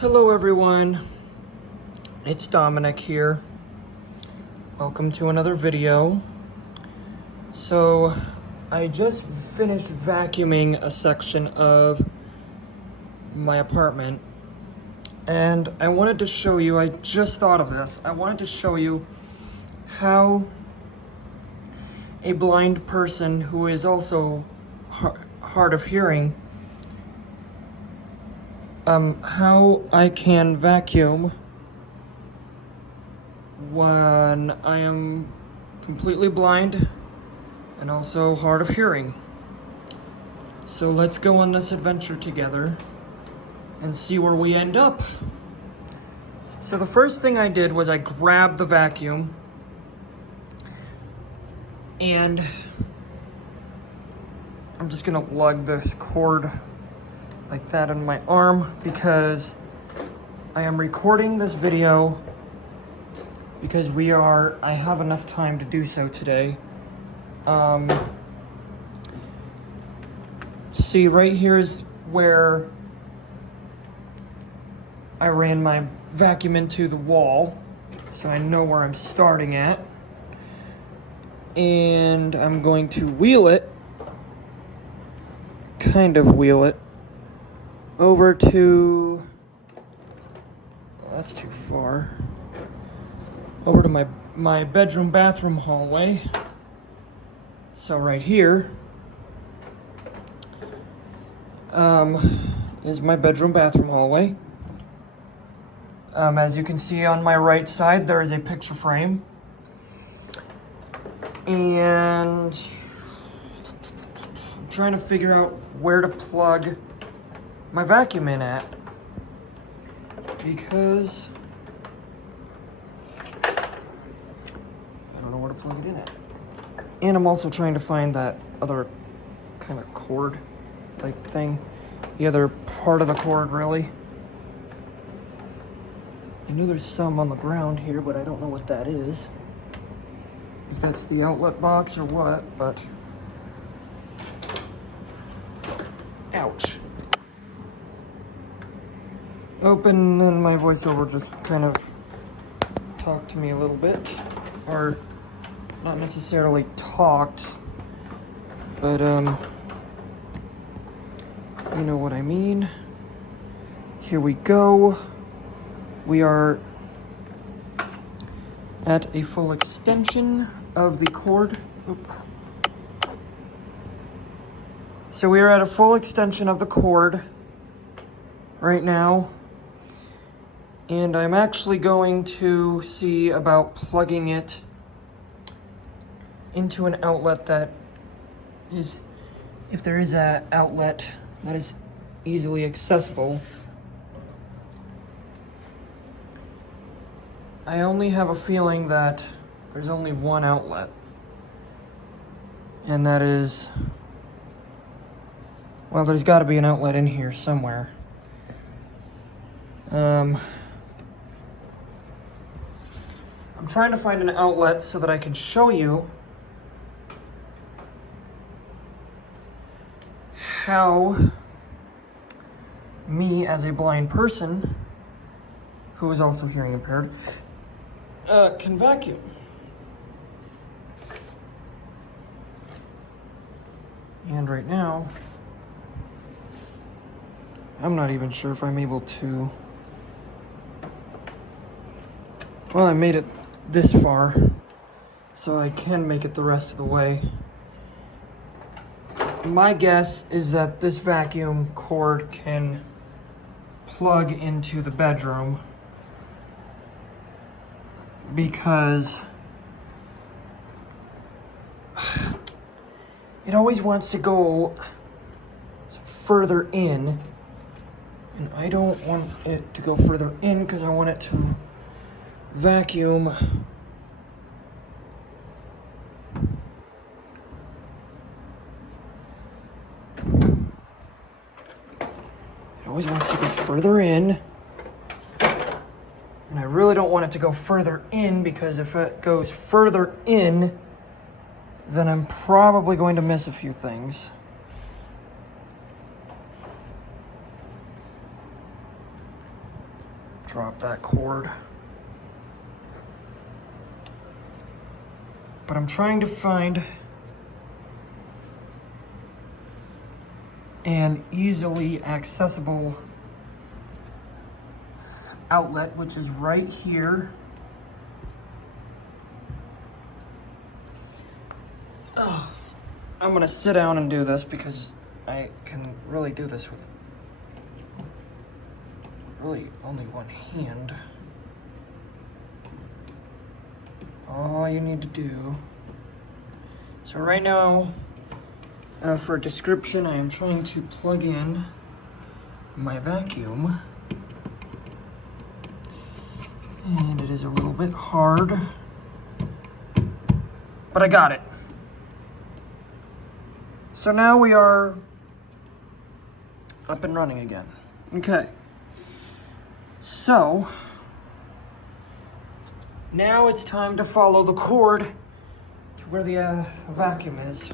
Hello everyone, it's Dominic here. Welcome to another video. So, I just finished vacuuming a section of my apartment and I wanted to show you, I just thought of this, I wanted to show you how a blind person who is also hard of hearing how I can vacuum when I am completely blind and also hard of hearing. So let's go on this adventure together and see where we end up. So the first thing I did was I grabbed the vacuum and I'm just gonna lug this cord like that on my arm because I am recording this video because I have enough time to do so today. See, right here is where I ran my vacuum into the wall, so I know where I'm starting at. And I'm going to kind of wheel it, over to, that's too far, over to my bedroom bathroom hallway. So right here is my bedroom bathroom hallway. As you can see on my right side, there is a picture frame. And I'm trying to figure out where to plug my vacuum in at, because I don't know where to plug it in at. And I'm also trying to find that other kind of cord like thing, the other part of the cord really. I knew there's some on the ground here, but I don't know what that is. If that's the outlet box or what, but ouch. Open, then my voiceover just kind of talked to me a little bit, or not necessarily talked, but you know what I mean. Here we go. We are at a full extension of the cord. So we are at a full extension of the cord right now. And I'm actually going to see about plugging it into an outlet that is, if there is an outlet that is easily accessible. I only have a feeling that there's only one outlet, and that is, well, there's got to be an outlet in here somewhere. I'm trying to find an outlet so that I can show you how me as a blind person who is also hearing impaired can vacuum. And right now, I'm not even sure if I'm able to. Well, I made it this far, so I can make it the rest of the way. My guess is that this vacuum cord can plug into the bedroom, because it always wants to go further in, and I don't want it to go further in because I want it to vacuum always wants to go further in, and I really don't want it to go further in, because if it goes further in, then I'm probably going to miss a few things. drop that cord. But I'm trying to find an easily accessible outlet, which is right here. I'm gonna sit down and do this because I can really do this with really only one hand. All you need to do. So right now, for a description, I am trying to plug in my vacuum. And it is a little bit hard, but I got it. So now we are up and running again. Okay. So now it's time to follow the cord to where the vacuum is.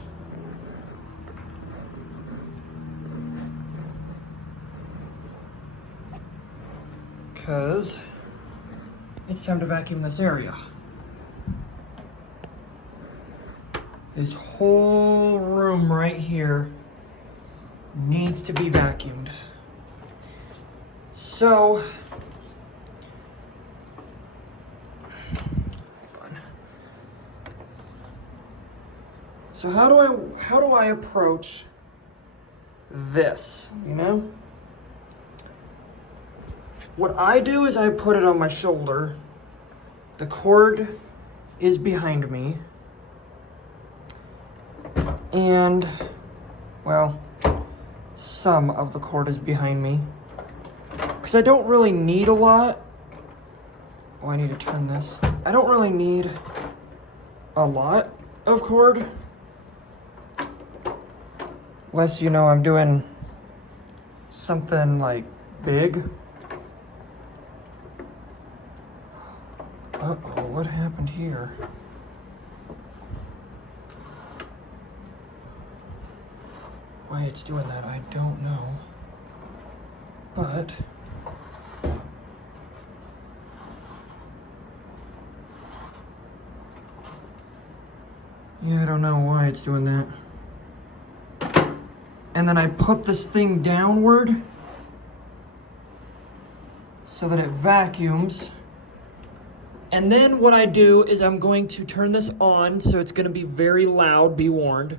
Because it's time to vacuum this area. This whole room right here needs to be vacuumed. So, how do I approach this, you know? What I do is I put it on my shoulder. The cord is behind me. And, well, some of the cord is behind me. Because I don't really need a lot. Oh, I need to turn this. I don't really need a lot of cord. Unless, you know, I'm doing something like big. Uh-oh, what happened here? Why it's doing that, I don't know. But yeah, I don't know why it's doing that. And then I put this thing downward so that it vacuums. And then what I do is I'm going to turn this on, so it's going to be very loud, be warned.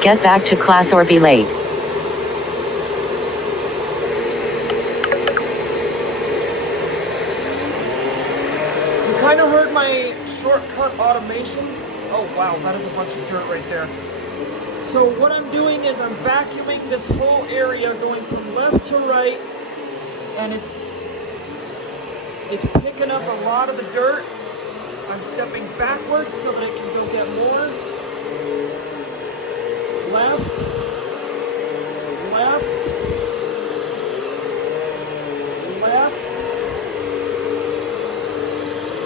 Get back to class or be late. You kind of heard my shortcut automation. Oh wow, that is a bunch of dirt right there. So what I'm doing is I'm vacuuming this whole area going from left to right, and it's picking up a lot of the dirt. I'm stepping backwards so that it can go get more. Left, left, left.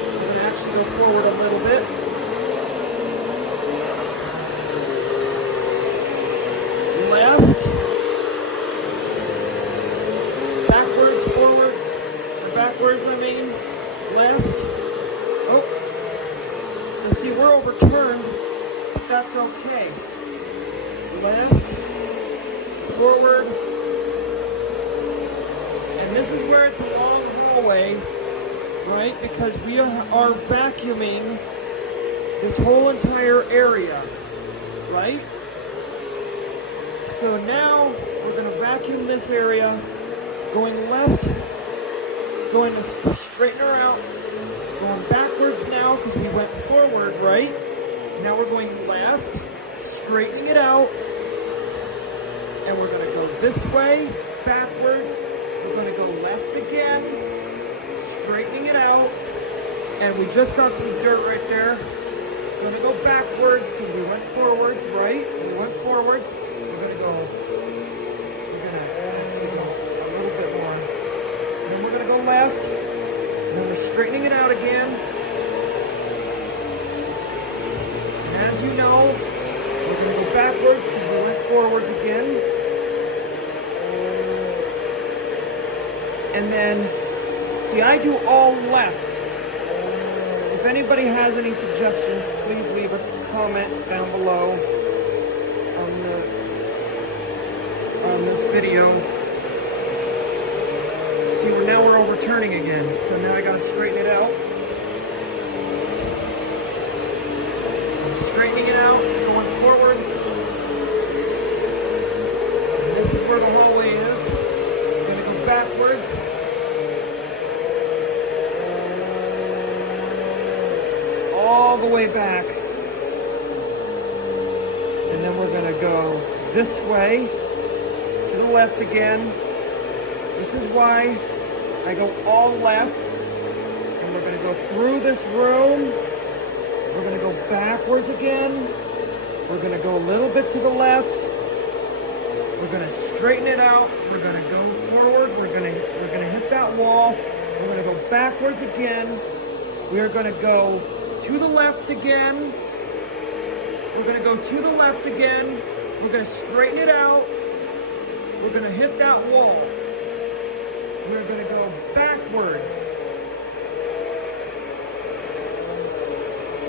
I'm going to actually go forward a little bit. Left, backwards, forward, or backwards, I mean, left. Oh, so see, we're overturned, but that's okay. Left, forward, and this is where it's a long hallway, right? Because we are vacuuming this whole entire area, right? So now we're going to vacuum this area, going left, going to straighten her out, going backwards now because we went forward, right? Now we're going left, straightening it out, and we're going to go this way, backwards, we're going to go left again, straightening it out, and we just got some dirt right there. We're going to go backwards because we went forwards, right? We went forwards. We're going to go a little bit more. And then we're going to go left. And then we're straightening it out again. And as you know, we're going to go back backwards because we went forwards again. And then, see, I do all lefts. If anybody has any suggestions, please leave a comment down below on this video. See, now we're overturning again, so now I gotta straighten it out. So I'm straightening it out, going forward. And this is where the hallway is. I'm gonna go backwards. All the way back. And then we're gonna go this way, to the left again. This is why I go all lefts, and we're gonna go through this room. We're gonna go backwards again. We're gonna go a little bit to the left. We're gonna straighten it out. We're gonna go forward. We're gonna hit that wall. We're gonna go backwards again. We are gonna go to the left again. We're gonna go to the left again. We're gonna straighten it out. We're gonna hit that wall. We're gonna go backwards.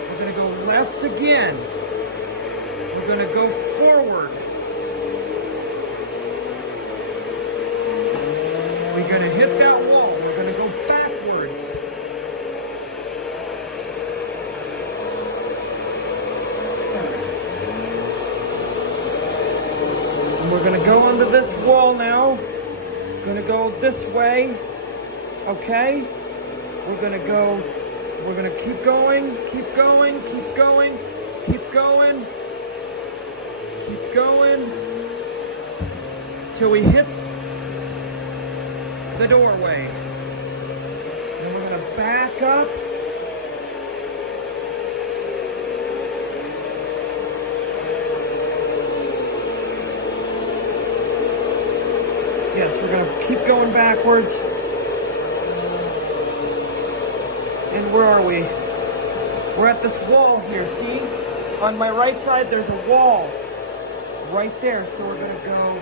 We're gonna go left again. We're gonna go forward. We're gonna hit that wall. We're gonna go backwards. And we're gonna go under this wall now. Gonna go this way, okay? We're gonna keep going, keep going, keep going, keep going, keep going, till we hit the doorway. And we're gonna back up. Yes, we're gonna keep going backwards. And where are we? We're at this wall here, see? On my right side, there's a wall right there. So we're gonna go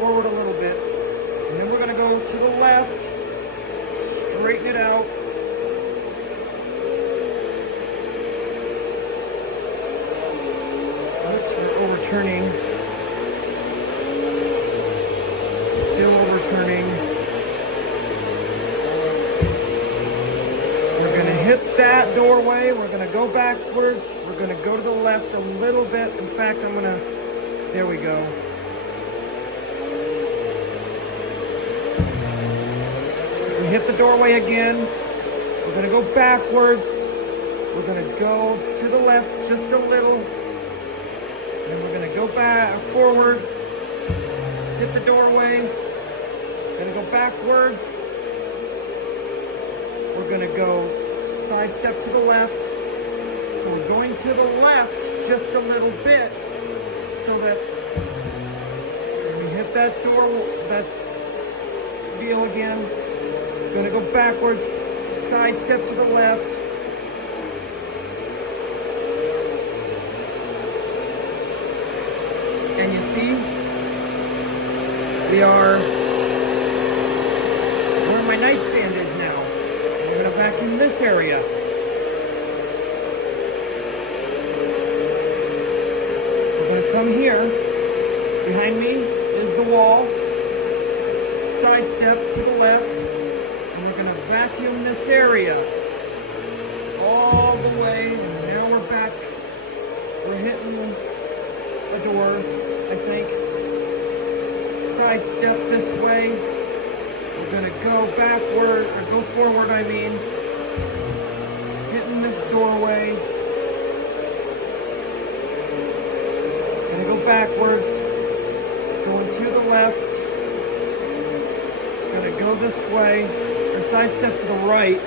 forward a little bit. And then we're gonna go to the left, straighten it out. Oops, we're overturning. Still overturning. We're gonna hit that doorway. We're gonna go backwards. We're gonna go to the left a little bit. In fact, there we go. We hit the doorway again. We're gonna go backwards. We're gonna go to the left just a little. And we're gonna go back forward. Hit the doorway. Gonna go backwards. We're gonna go side step to the left. So we're going to the left just a little bit so that when we hit that door, that deal again. Gonna go backwards, side step to the left. And you see, we are where my nightstand is now. I'm gonna vacuum this area. We're gonna come here. Behind me is the wall. Side step to the left. And we're gonna vacuum this area. All the way. And now we're back. We're hitting a door, I think. Side step this way. We're gonna go backward, or go forward, I mean. Hitting this doorway. Gonna go backwards. Going to the left. Gonna go this way. Or side step to the right.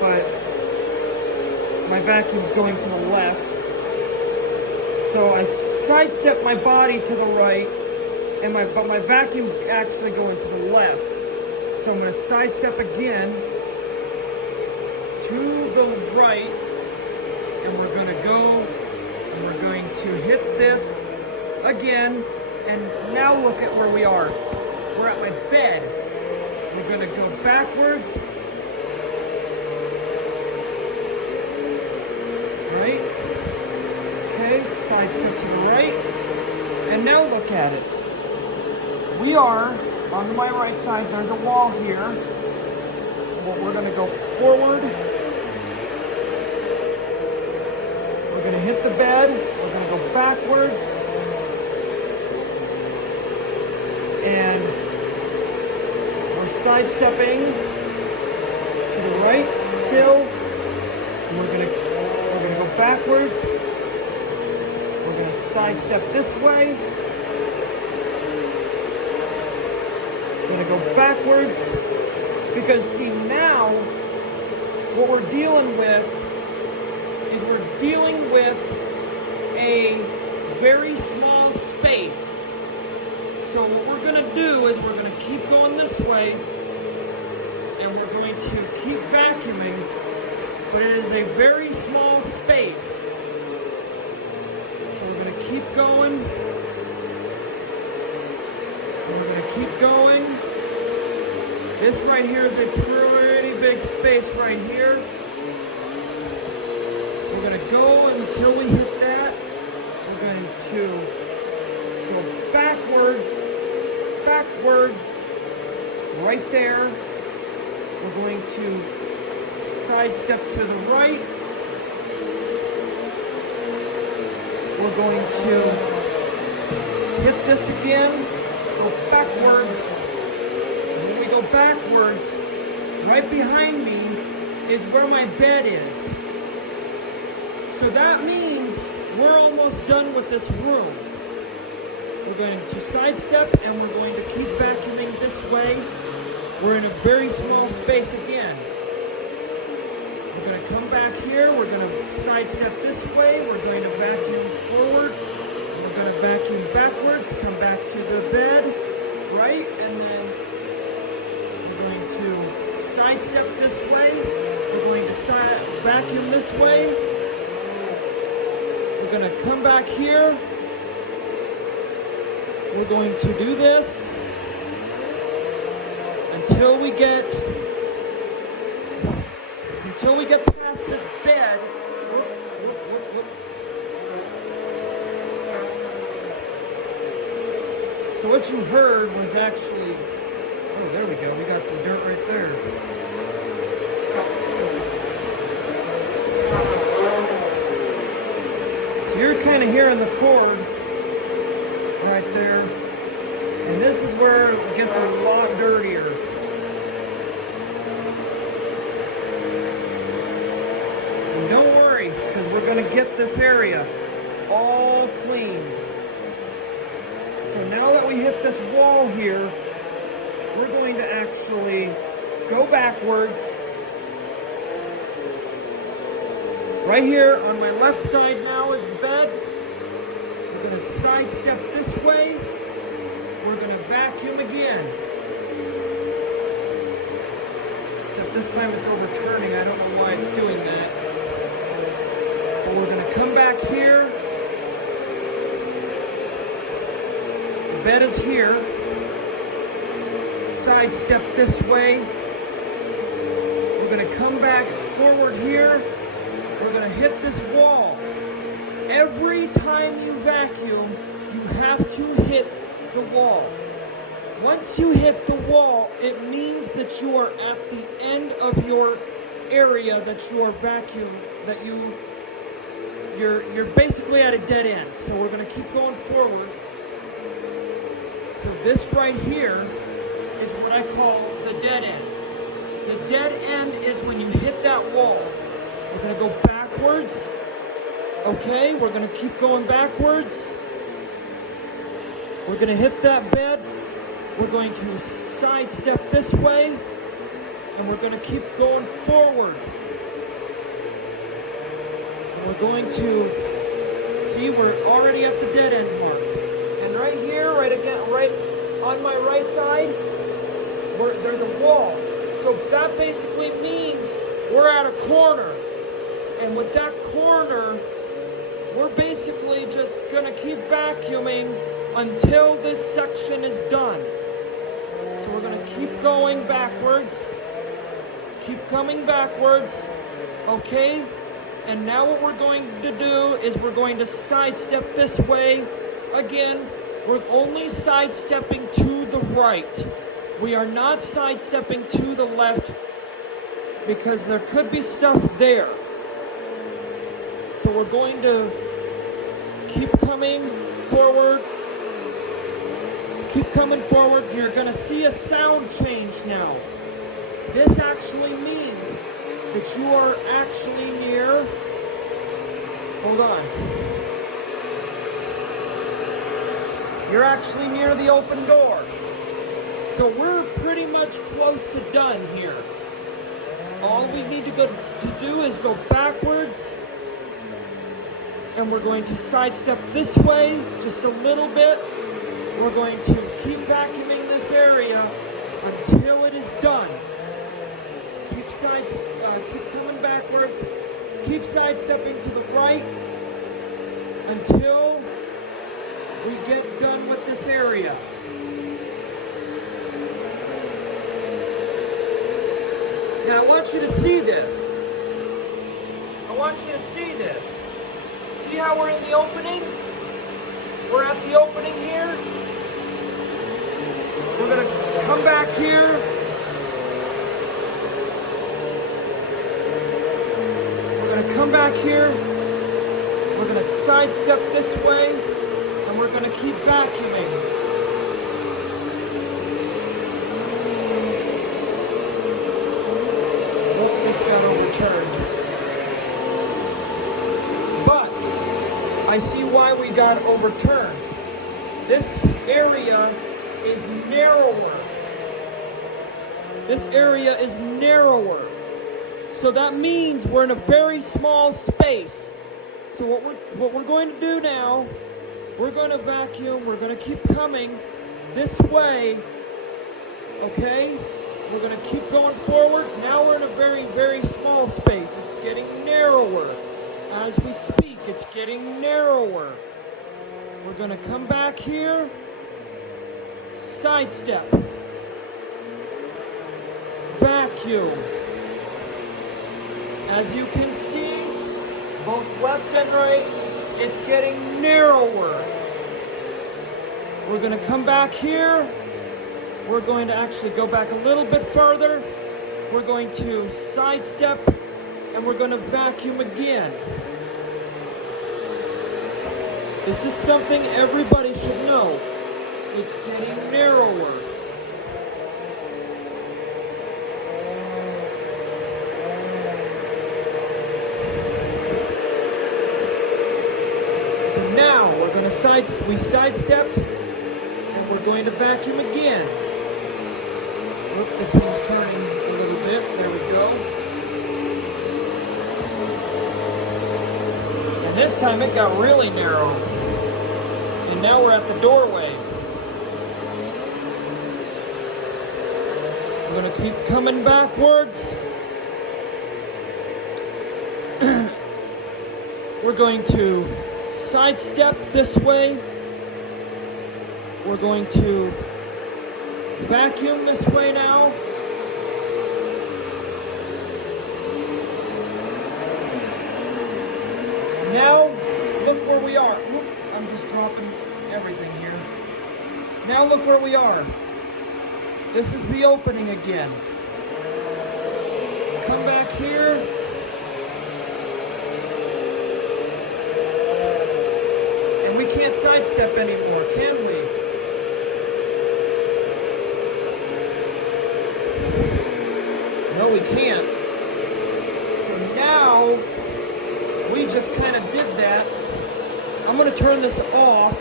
But my vacuum's going to the left. So I sidestep my body to the right, but my vacuum's actually going to the left. So I'm going to sidestep again to the right, and we're going to go, and we're going to this again, and now look at where we are. We're at my bed. We're gonna go backwards. Right? Okay, side step to the right. And now look at it. We are, on my right side, there's a wall here. Well, we're gonna go forward. We're gonna hit the bed. We're gonna go backwards. And we're sidestepping to the right still. And we're gonna go backwards. We're gonna sidestep this way. We're gonna go backwards. Because see, now what we're dealing with is we're dealing with a very small space. So what we're gonna do is we're gonna keep going this way, and we're going to keep vacuuming, but it is a very small space. So we're gonna keep going, and we're gonna keep going. This right here is a pretty big space right here. We're gonna go until we hit that. We're going to go backwards, right there. We're going to sidestep to the right. We're going to hit this again, go backwards. When we go backwards, right behind me is where my bed is. So that means we're almost done with this room. We're going to sidestep and we're going to keep vacuuming this way. We're in a very small space again. We're going to come back here. We're going to sidestep this way. We're going to vacuum forward. We're going to vacuum backwards, come back to the bed, right? And then we're going to sidestep this way. We're going to vacuum this way. We're going to come back here. We're going to do this until we get past this bed. So what you heard was actually, oh, there we go. We got some dirt right there. So you're kind of hearing the cord right there. And this is where it gets a lot dirtier. And don't worry, because we're going to get this area all clean. So now that we hit this wall here, we're going to actually go backwards. Right here on my left side now is the bed. We're going to sidestep this way. We're going to vacuum again. Except this time it's overturning. I don't know why it's doing that. But we're going to come back here. The bed is here. Sidestep this way. We're going to come back forward here. We're going to hit this wall. Every time you vacuum, you have to hit the wall. Once you hit the wall, it means that you are at the end of your area that you are vacuuming, that you're basically at a dead end. So we're going to keep going forward. So this right here is what I call the dead end. The dead end is when you hit that wall. We're going to go backwards. Okay, we're going to keep going backwards. We're going to hit that bed. We're going to sidestep this way. And we're going to keep going forward. And we're going to see we're already at the dead end mark. And right here, right on my right side, there's a wall. So that basically means we're at a corner. And with that corner, we're basically just gonna keep vacuuming until this section is done. So we're gonna keep going backwards, keep coming backwards, okay? And now what we're going to do is we're going to sidestep this way. Again, we're only sidestepping to the right. We are not sidestepping to the left because there could be stuff there. So we're going to keep coming forward. Keep coming forward. You're going to see a sound change now. This actually means that you are actually near. Hold on. You're actually near the open door. So we're pretty much close to done here. All we need to do is go backwards. And we're going to sidestep this way just a little bit. We're going to keep vacuuming this area until it is done. Keep coming backwards. Keep sidestepping to the right until we get done with this area. Now I want you to see this. I want you to see this. See how we're in the opening? We're at the opening here. We're going to come back here. We're going to come back here. We're going to sidestep this way. And we're going to keep vacuuming. Oh, this got overturned. But I see why we got overturned. This area is narrower. This area is narrower. So that means we're in a very small space. So what we're going to do now, we're going to vacuum, we're going to keep coming this way, okay? We're going to keep going forward. Now we're in a very, very small space. It's getting narrower. As we speak, it's getting narrower. We're going to come back here, sidestep, vacuum. As you can see, both left and right, it's getting narrower. We're going to come back here. We're going to actually go back a little bit further. We're going to sidestep, and we're going to vacuum again. This is something everybody should know. It's getting narrower. So now we're going to we sidestepped, and we're going to vacuum again. Look, this thing's turning a little bit. There we go. And this time it got really narrow. And now we're at the doorway. We're going to keep coming backwards. We're going to sidestep this way. We're going to vacuum this way now. Now, look where we are. Whoop, I'm just dropping everything here. Now look where we are. This is the opening again. Come back here. And we can't sidestep anymore, can we? No, we can't. So now, we just kind of did that. I'm going to turn this off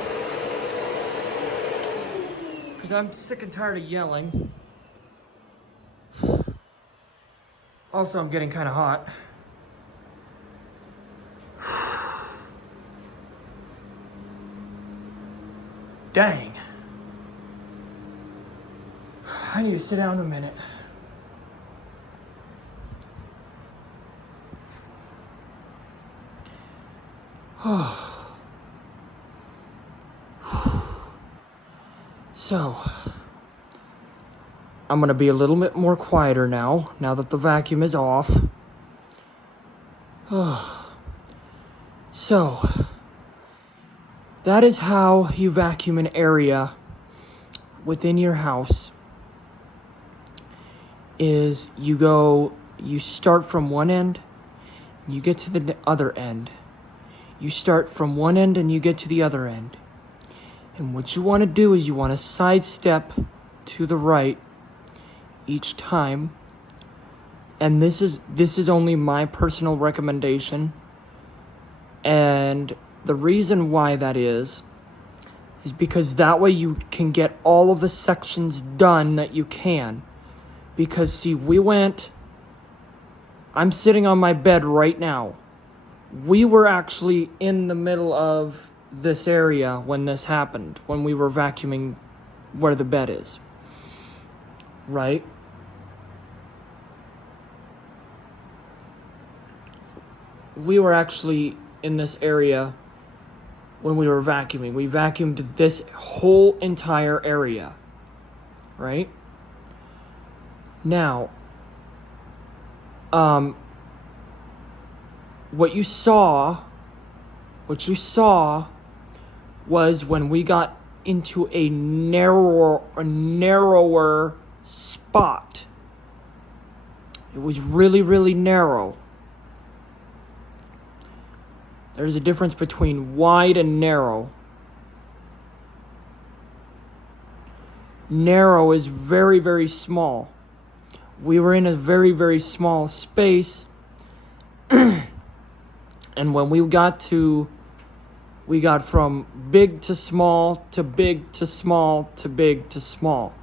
because I'm sick and tired of yelling. Also, I'm getting kind of hot. Dang. I need to sit down a minute. Oh. So, I'm going to be a little bit more quieter now that the vacuum is off. So, that is how you vacuum an area within your house. Is you start from one end, you get to the other end. You start from one end and you get to the other end. And what you want to do is you want to sidestep to the right each time. And this is only my personal recommendation. And the reason why that is because that way you can get all of the sections done that you can. Because see, I'm sitting on my bed right now. We were actually in the middle of this area when this happened, when we were vacuuming where the bed is. Right? We were actually in this area when we were vacuuming. We vacuumed this whole entire area. Right? Now, what you saw was when we got into a narrower spot. It was really, really narrow. There's a difference between wide and narrow. Narrow is very, very small. We were in a very, very small space. And when we got from big to small to big to small to big to small.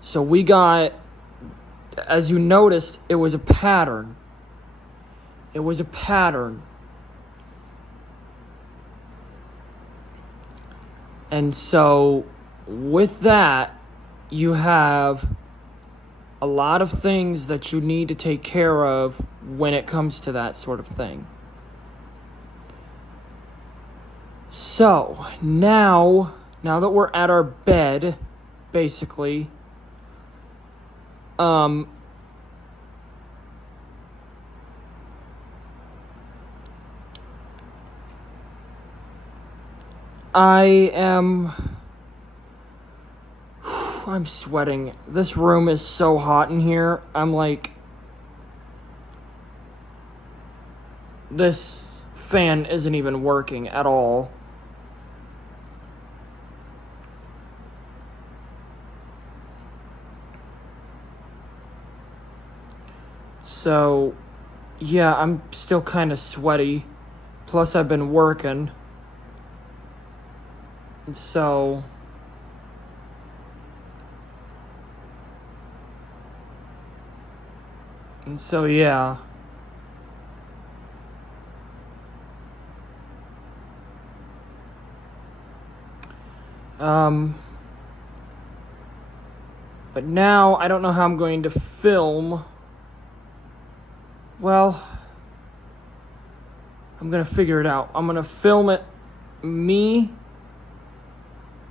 So we got, as you noticed, it was a pattern. It was a pattern. And so with that, you have a lot of things that you need to take care of when it comes to that sort of thing. So, now that we're at our bed, basically, I'm sweating. This room is so hot in here. I'm like, this fan isn't even working at all. So, yeah, I'm still kind of sweaty. Plus, I've been working. And so, yeah. But now, I don't know how I'm going to film. Well, I'm going to figure it out. I'm going to film it, me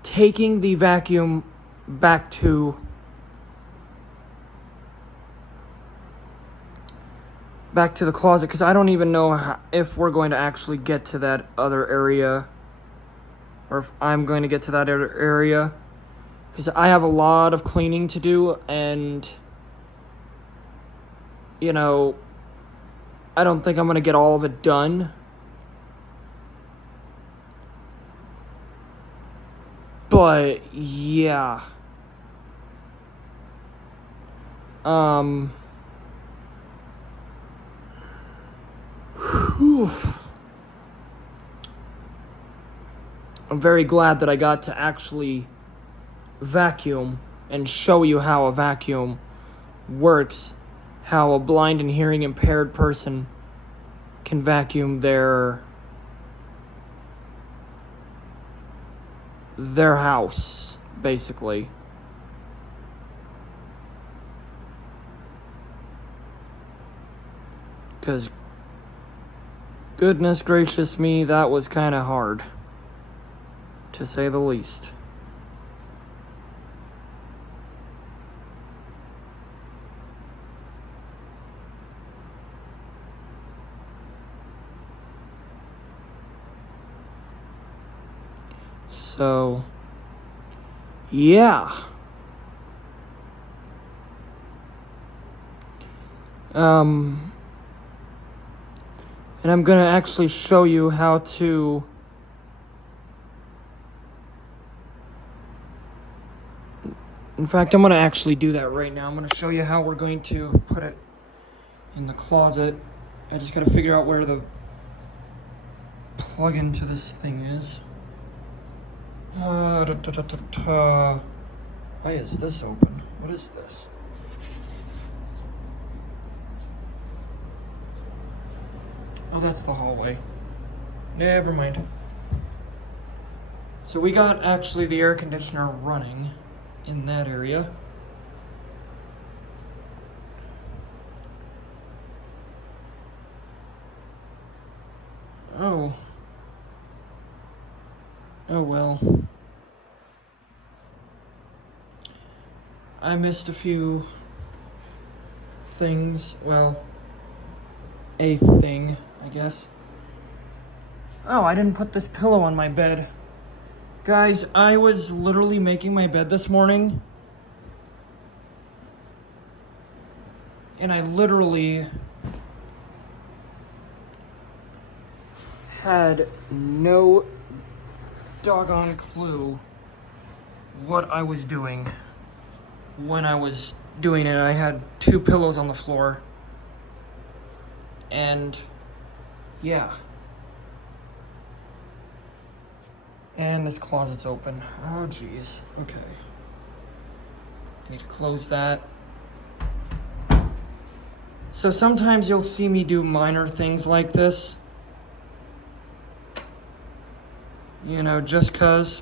taking the vacuum back to the closet, because I don't even know if we're going to actually get to that other area, or if I'm going to get to that other area, because I have a lot of cleaning to do, and, you know, I don't think I'm going to get all of it done. But, yeah. Whew. I'm very glad that I got to actually vacuum and show you how a vacuum works, how a blind and hearing impaired person can vacuum their house, basically. Because, goodness gracious me, that was kind of hard, to say the least. So, yeah. And I'm gonna actually show you how to in fact, I'm gonna actually do that right now. I'm gonna show you how we're going to put it in the closet. I just gotta figure out where the plug into this thing is. Why is this open? What is this? Oh, that's the hallway. Never mind. So we got actually the air conditioner running in that area. Oh. Oh well. I missed a few things. Well, a thing, I guess. Oh, I didn't put this pillow on my bed. Guys, I was literally making my bed this morning. And I literally had no doggone clue what I was doing when I was doing it. I had 2 pillows on the floor. And yeah. And this closet's open. Oh geez. Okay. Need to close that. So sometimes you'll see me do minor things like this. You know, just 'cause.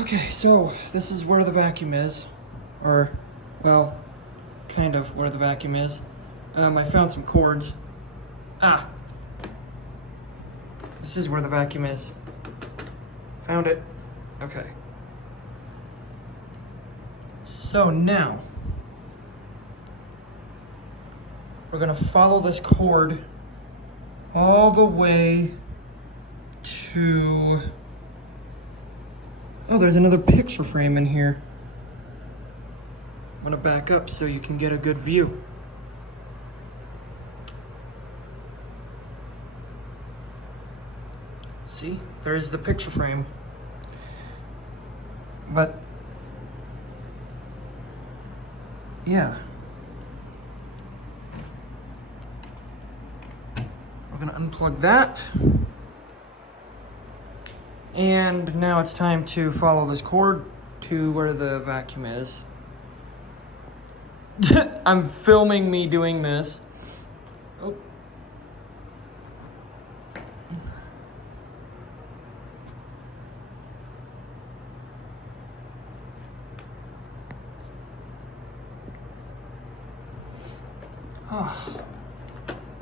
Okay, so this is where the vacuum is. Or, well, kind of where the vacuum is. I found some cords. Ah! This is where the vacuum is. Found it. Okay. So now, we're gonna follow this cord all the way to... Oh, there's another picture frame in here. I'm gonna back up so you can get a good view. See, there's the picture frame. But, yeah. We're gonna unplug that. And now it's time to follow this cord to where the vacuum is. I'm filming me doing this. Oh. Oh.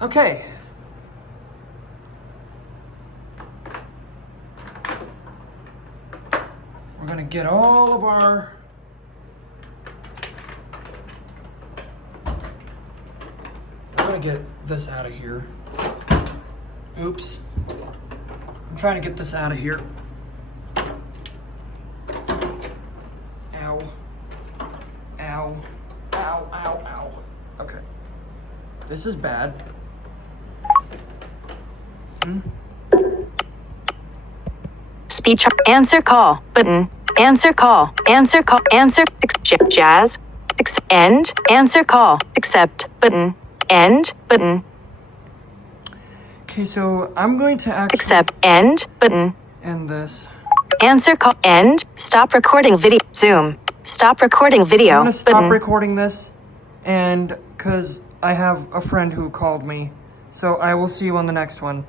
Okay. We're gonna get all of our I'm gonna get this out of here. Oops. I'm trying to get this out of here. Ow. Ow. Ow, ow, ow. Okay. This is bad. Speech. Answer call. Button. Answer call. Answer call. Answer. Jazz. End. Answer call. Accept. Button. End. Button. Okay, so I'm going to actually Accept. End. Button. end this. Answer call. End. Stop recording video. Zoom. Stop recording video. I'm gonna stop button. recording this, and because I have a friend who called me, so I will see you on the next one.